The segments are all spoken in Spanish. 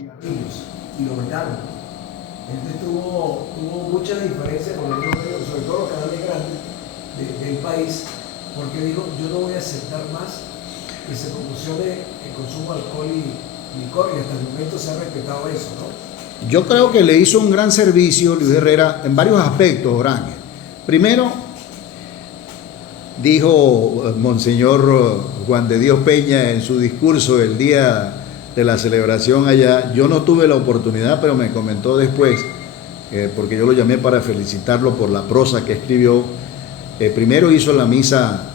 y lo vetaron. Entonces tuvo mucha diferencia con el sobre todo los canales grandes del país, porque dijo, yo no voy a aceptar más que se promocione el consumo de alcohol y licor, y hasta el momento se ha respetado eso, ¿no? Yo creo que le hizo un gran servicio Luis Herrera en varios aspectos, Orán. Primero, dijo Monseñor Juan de Dios Peña en su discurso el día de la celebración allá. Yo no tuve la oportunidad, pero me comentó después, porque yo lo llamé para felicitarlo por la prosa que escribió. Primero hizo la misa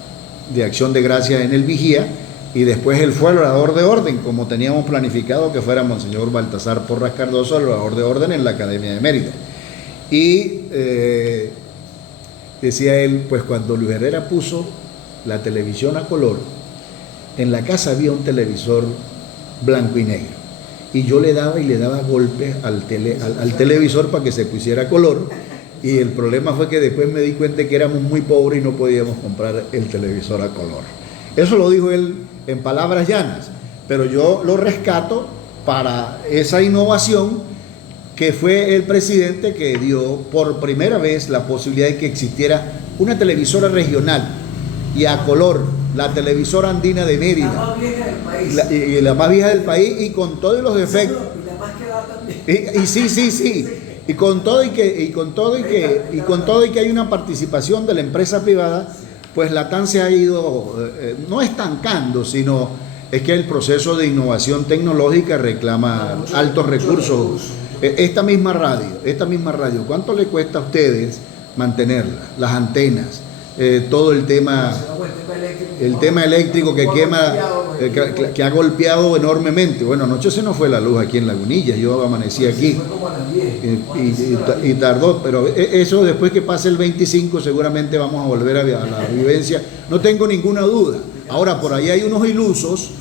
de acción de gracias en el Vigía, y después él fue el orador de orden, como teníamos planificado que fuera Monseñor Baltasar Porras Cardoso, el orador de orden en la Academia de Mérida. Y decía él, pues cuando Luis Herrera puso la televisión a color, en la casa había un televisor blanco y negro, y yo le daba golpes al televisor para que se pusiera a color, y el problema fue que después me di cuenta que éramos muy pobres y no podíamos comprar el televisor a color. Eso lo dijo él en palabras llanas, pero yo lo rescato para esa innovación que fue el presidente que dio por primera vez la posibilidad de que existiera una televisora regional y a color, la televisora andina de Mérida. La más vieja del país. La más vieja del país, y con todos los defectos. Y la más quedada también. Y sí. Y con todo y que hay una participación de la empresa privada, pues la TAN se ha ido, no estancando, sino es que el proceso de innovación tecnológica reclama altos recursos. Esta misma radio, ¿cuánto le cuesta a ustedes mantenerla? Las antenas, todo el tema eléctrico que quema, que ha golpeado enormemente. Bueno, anoche se nos fue la luz aquí en Lagunilla, yo amanecí aquí y tardó, pero eso después que pase el 25 seguramente vamos a volver a la vivencia, no tengo ninguna duda. Ahora, por ahí hay unos ilusos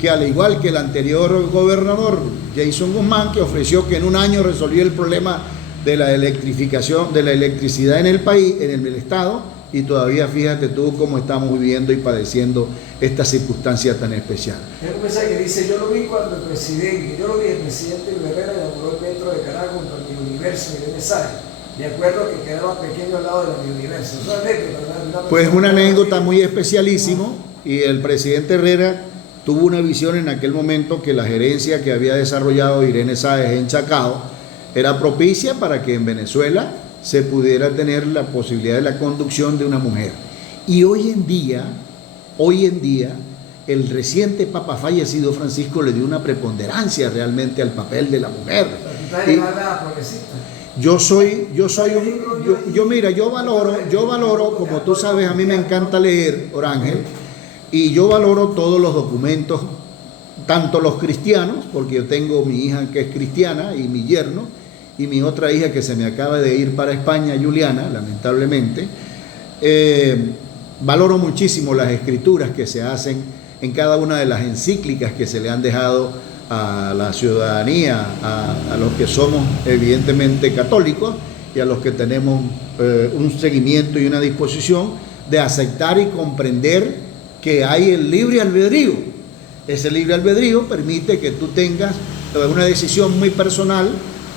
que, al igual que el anterior gobernador Jason Guzmán, que ofreció que en un año resolvía el problema de la electrificación, de la electricidad en el país, en el estado, y todavía fíjate tú cómo estamos viviendo y padeciendo esta circunstancia tan especial. Hay un mensaje que dice, yo lo vi el presidente Luis Herrera inauguró el metro de Caracas junto al Mi Universo y de Sáenz. De acuerdo que quedaba pequeño al lado de la Mi Universo. Pues una anécdota muy especialísimo, y el presidente Herrera tuvo una visión en aquel momento que la gerencia que había desarrollado Irene Sáenz en Chacao era propicia para que en Venezuela se pudiera tener la posibilidad de la conducción de una mujer. Y hoy en día, el reciente Papa fallecido Francisco le dio una preponderancia realmente al papel de la mujer. Yo valoro, como tú sabes, a mí me encanta leer, Orángel, y yo valoro todos los documentos, tanto los cristianos, porque yo tengo mi hija que es cristiana y mi yerno, y mi otra hija que se me acaba de ir para España, Juliana, lamentablemente. Valoro muchísimo las escrituras que se hacen en cada una de las encíclicas que se le han dejado a la ciudadanía, a los que somos evidentemente católicos y a los que tenemos un seguimiento y una disposición de aceptar y comprender que hay el libre albedrío. Ese libre albedrío permite que tú tengas una decisión muy personal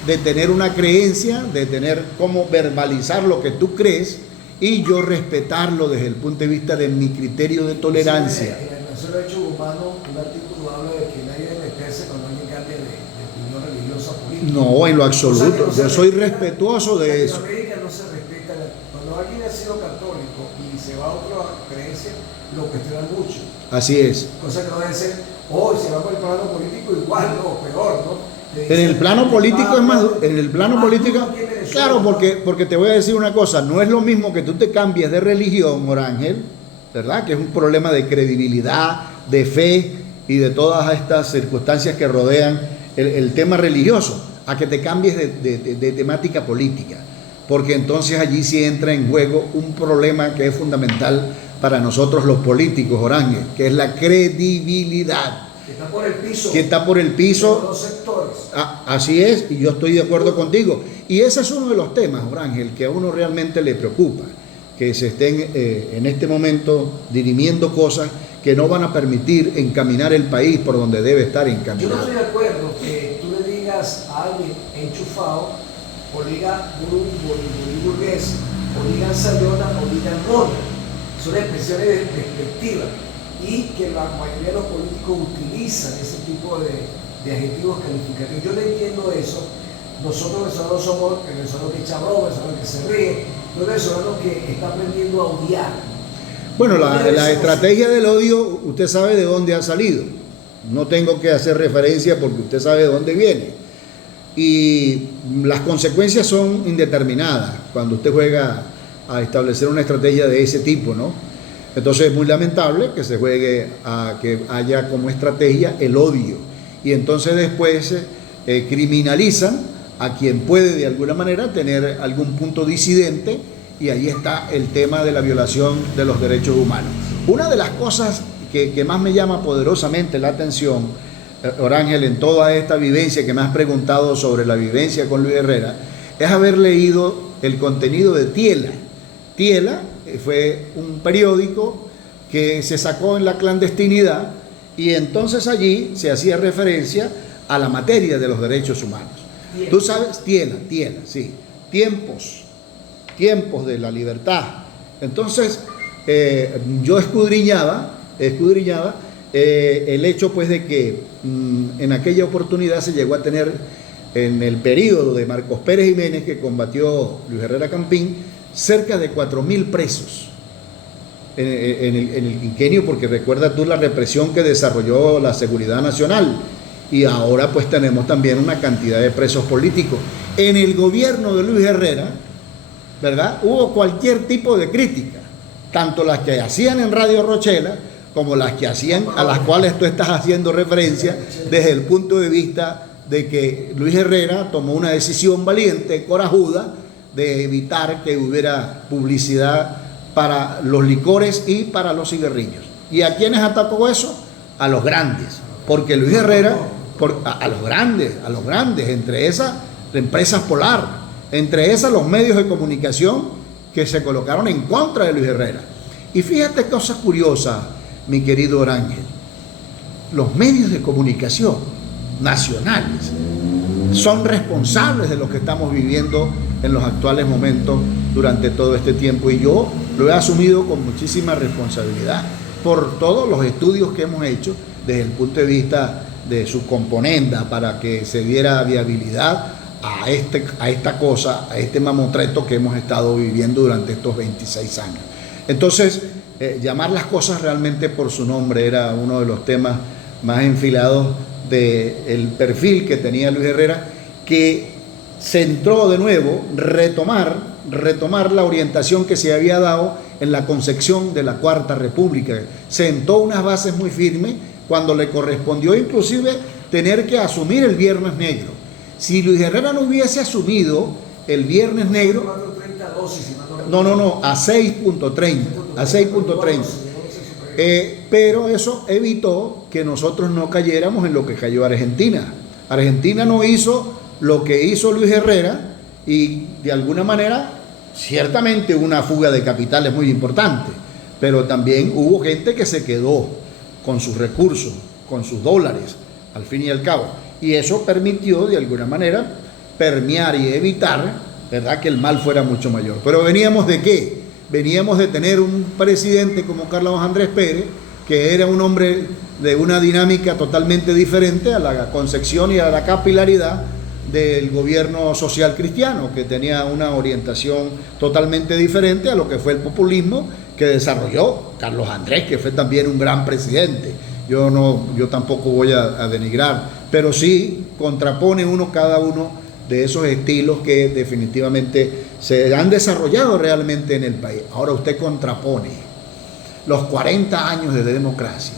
de tener una creencia, de tener cómo verbalizar lo que tú crees, y yo respetarlo desde el punto de vista de mi criterio de tolerancia. En el Nacional de Derechos Humanos, un artículo habla de que nadie debe meterse cuando alguien cambie de opinión religiosa o política. No, en lo absoluto. Yo soy respetuoso de eso. En América no se respeta. Cuando alguien ha sido católico y se va a otra creencia, lo cuestionan mucho. Así es. Cosa que no debe ser, si va por el plano político, igual o peor, ¿no? En el plano político es más, en el plano político, claro, porque te voy a decir una cosa, no es lo mismo que tú te cambies de religión, Orángel, ¿verdad? Que es un problema de credibilidad, de fe y de todas estas circunstancias que rodean el tema religioso, a que te cambies de temática política, porque entonces allí sí entra en juego un problema que es fundamental para nosotros los políticos, Orángel, que es la credibilidad. Que está por el piso. De los sectores. Así es, y yo estoy de acuerdo contigo. Y ese es uno de los temas, Orángel, que a uno realmente le preocupa, que se estén en este momento dirimiendo cosas que no van a permitir encaminar el país por donde debe estar Yo no encaminado. estoy de acuerdo que tú le digas a alguien enchufado, o diga burgués, o digan sayona, o digan mona. Son expresiones despectivas y que la mayoría de los políticos utilizan ese tipo de adjetivos calificativos. Yo no entiendo eso. Nosotros venezolanos somos el venezolano que echa broma, el venezolano que se ríe, no el venezolano que está aprendiendo a odiar. Bueno, la estrategia del odio, usted sabe de dónde ha salido. No tengo que hacer referencia porque usted sabe de dónde viene. Y las consecuencias son indeterminadas cuando usted juega a establecer una estrategia de ese tipo, ¿no? Entonces es muy lamentable que se juegue a que haya como estrategia el odio. Y entonces después criminalizan a quien puede de alguna manera tener algún punto disidente, y ahí está el tema de la violación de los derechos humanos. Una de las cosas que más me llama poderosamente la atención, Orángel, en toda esta vivencia que me has preguntado sobre la vivencia con Luis Herrera, es haber leído el contenido de Tiela. Tiela fue un periódico que se sacó en la clandestinidad, y entonces allí se hacía referencia a la materia de los derechos humanos. Tú sabes, Tiela, sí, tiempos de la libertad. Entonces, yo escudriñaba el hecho pues de que en aquella oportunidad se llegó a tener, en el periodo de Marcos Pérez Jiménez, que combatió Luis Herrera Campín, cerca de 4.000 presos en el quinquenio, porque recuerda tú la represión que desarrolló la Seguridad Nacional, y ahora pues tenemos también una cantidad de presos políticos. En el gobierno de Luis Herrera, ¿verdad?, hubo cualquier tipo de crítica, tanto las que hacían en Radio Rochela como las que hacían, a las cuales tú estás haciendo referencia, desde el punto de vista de que Luis Herrera tomó una decisión valiente, corajuda, de evitar que hubiera publicidad para los licores y para los cigarrillos. ¿Y a quiénes atacó eso? A los grandes, porque Luis Herrera, a los grandes, entre esas empresas Polar, entre esas los medios de comunicación que se colocaron en contra de Luis Herrera. Y fíjate cosa curiosa, mi querido Orángel, los medios de comunicación nacionales son responsables de lo que estamos viviendo en los actuales momentos durante todo este tiempo, y yo lo he asumido con muchísima responsabilidad por todos los estudios que hemos hecho desde el punto de vista de su componenda para que se diera viabilidad a este mamotreto que hemos estado viviendo durante estos 26 años. Entonces, llamar las cosas realmente por su nombre era uno de los temas más enfilados del perfil que tenía Luis Herrera, que centró de nuevo retomar la orientación que se había dado en la concepción de la Cuarta República. Sentó unas bases muy firmes cuando le correspondió inclusive tener que asumir el Viernes Negro. Si Luis Herrera no hubiese asumido el Viernes Negro, a 6.30, pero eso evitó que nosotros no cayéramos en lo que cayó Argentina. Argentina no hizo lo que hizo Luis Herrera, y de alguna manera ciertamente hubo una fuga de capitales muy importante, pero también hubo gente que se quedó con sus recursos, con sus dólares, al fin y al cabo, y eso permitió de alguna manera permear y evitar, ¿verdad?, que el mal fuera mucho mayor. Pero veníamos de ¿qué? Veníamos de tener un presidente como Carlos Andrés Pérez, que era un hombre de una dinámica totalmente diferente a la concepción y a la capilaridad del gobierno social cristiano, que tenía una orientación totalmente diferente a lo que fue el populismo que desarrolló Carlos Andrés, que fue también un gran presidente. Yo tampoco voy a denigrar, pero sí contrapone cada uno de esos estilos que definitivamente se han desarrollado realmente en el país. Ahora usted contrapone los 40 años de democracia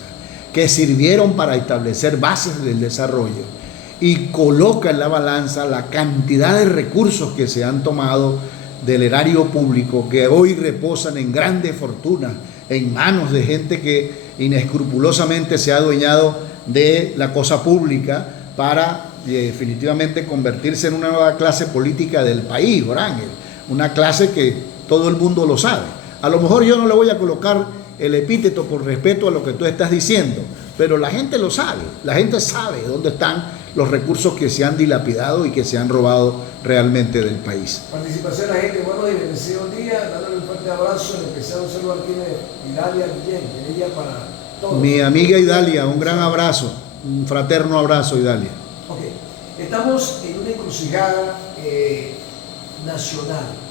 que sirvieron para establecer bases del desarrollo, y coloca en la balanza la cantidad de recursos que se han tomado del erario público, que hoy reposan en grandes fortunas en manos de gente que inescrupulosamente se ha adueñado de la cosa pública para definitivamente convertirse en una nueva clase política del país, Orángel, una clase que todo el mundo lo sabe. A lo mejor yo no le voy a colocar el epíteto por respeto a lo que tú estás diciendo, pero la gente lo sabe, la gente sabe dónde están los recursos que se han dilapidado y que se han robado realmente del país. Participación de la gente, buenos y bendecidos días, dándole un fuerte abrazo, en especial un saludo aquí de Idalia Guillén, que ella para todos. Mi amiga Idalia, un gran abrazo, un fraterno abrazo, Idalia. Ok, estamos en una encrucijada nacional.